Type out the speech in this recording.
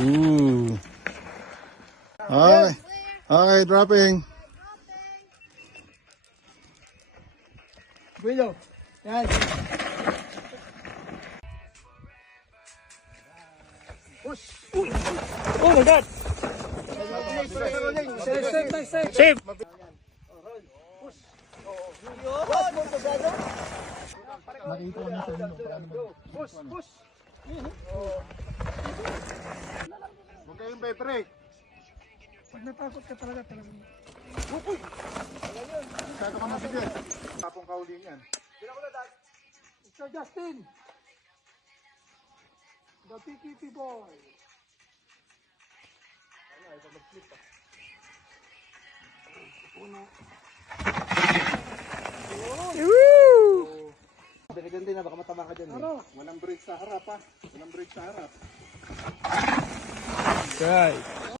Ooh. Okay. Okay, dropping. Guido. Yan. Push. Oh my God. Save. Huwag kayong break. Pag natakot ka talaga. Masyado ka mabigat. Tapong kauli niyan. Sir Justin. The PKP boy. Dyan din na, baka matama ka dyan. Walang break sa harap ha. Walang break sa harap. Right.